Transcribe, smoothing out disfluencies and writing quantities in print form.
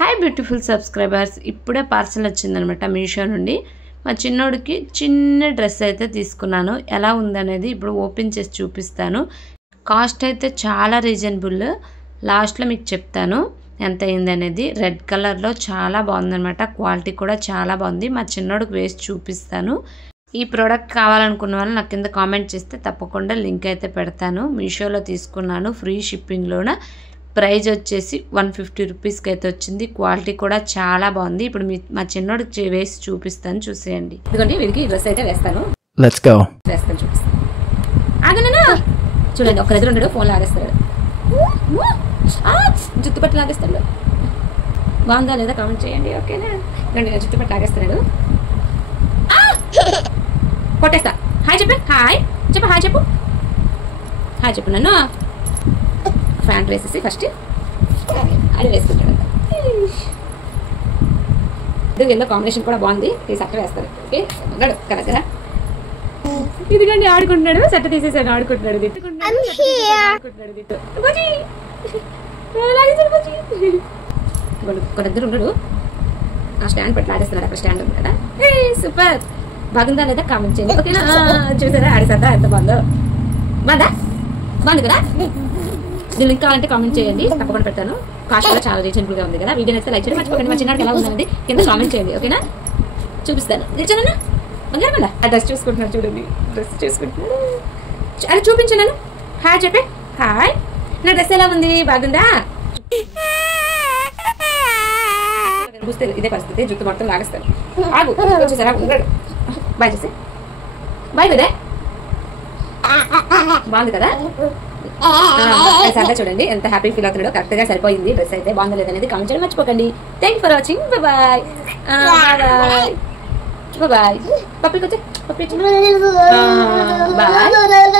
Hi beautiful subscribers, ఇప్పుడే parcel వచ్చిందనమాట మీషో నుండి. మా చిన్నోడికి చిన్న డ్రెస్ అయితే తీసుకున్నాను. ఎలా ఉందనేది ఇప్పుడు ఓపెన్ చేసి చూపిస్తాను. కాస్ట్ అయితే చాలా రీజనబుల్. లాస్ట్లో మీకు చెప్తాను ఎంత అయింది అనేది. రెడ్ కలర్లో చాలా బాగుందనమాట. క్వాలిటీ కూడా చాలా బాగుంది. మా చిన్నోడికి వేసి చూపిస్తాను. ఈ ప్రోడక్ట్ కావాలనుకున్న వాళ్ళు నాకు కింద కామెంట్ చేస్తే తప్పకుండా లింక్ అయితే పెడతాను. మీషోలో తీసుకున్నాను, ఫ్రీ షిప్పింగ్లోన. ప్రైజ్ వచ్చేసి 150 రూపీస్కి అయితే వచ్చింది. క్వాలిటీ కూడా చాలా బాగుంది. ఇప్పుడు మా చిన్నోడికి వేసి చూపిస్తాను, చూసేయండి. ఇదిగోండి, వీడికి డ్రెస్ అయితే వేస్తాను. Let's go. వేస్తాను, చూపిస్తాను. ఆగనా చూడండి, ఒక్క దగ్గర ఉండడు, ఫోన్ లాగేస్తాడు, జుట్టు పట్టు లాగేస్తాడు. బాగుందా లేదా కామెంట్ చేయండి, ఓకేనా? ఇదిగోండి, జుట్టు పట్టు లాగేస్తాడు. కొట్టేస్తా. హాయ్ చెప్పు, హాయ్ చెప్పు, హాయ్ చెప్పు, హాయ్ చెప్పు. నన్ను ప్యాంట్ వేసేసి ఫస్ట్ అది వేసుకుంటాడు. ఇది ఎల్లో కాంబినేషన్ కూడా బాగుంది. తీసి అక్కడ వేస్తాడు. ఓకే, ఉన్నాడు దగ్గర. ఇదిగండి ఆడుకుంటున్నాడు. సెట్ తీసేసాడు, ఆడుకుంటున్నాడు. ఒక దగ్గర ఉన్నాడు. ఆ స్టాండ్ పెట్టి ఆడేస్తున్నాడు. అక్కడ స్టాండ్ ఉంది కదా. సూపర్. బాగుందా లేదా కామెంట్ చేయండి, ఓకేనా? చూసారా ఆడేసారా ఎంత బాగుందో? బాగుంది కదా. దీని లింక్ కావాలంటే కామెంట్ చేయండి, తప్పకుండా పెడతాను. కాస్ట్ కూడా చాలా రీజనబుల్ గా ఉంది కదా. వీడియో నచ్చితే లైక్ చేయండి, మర్చిపోకండి. మా చిన్నకి ఎలా ఉందండి కింద కామెంట్ చేయండి, ఓకేనా? చూపిస్తాను. నిల్చోనన్నా బంగారు మళ్ళా ఆ డ్రెస్ చూసుకుంటున్నాను. చూడండి, డ్రెస్ చూసుకుంటున్నాను. అది చూపించాను. హాయ్ చెప్పే, హాయ్. నా డ్రెస్ ఎలా ఉంది? బాగుందా? చూస్తే ఇదే పరిస్థితి, జుట్టు మొత్తం లాగేస్తాను. ఆగు, వచ్చేసారా? ఉన్నాడు. బాయ్ చేసి బాయ్ కదా. బాగుంది కదా. చూడండి ఎంత హ్యాపీ ఫీల్ అవుతున్నాడో. కరెక్ట్ గా సరిపోయింది. డ్రెస్ అయితే బాగుందా లేదనేది కామెంట్ చేయడం మర్చిపోకండి. Thank for watching. Bye bye. పప్పికి వచ్చే పప్పి బాయ్.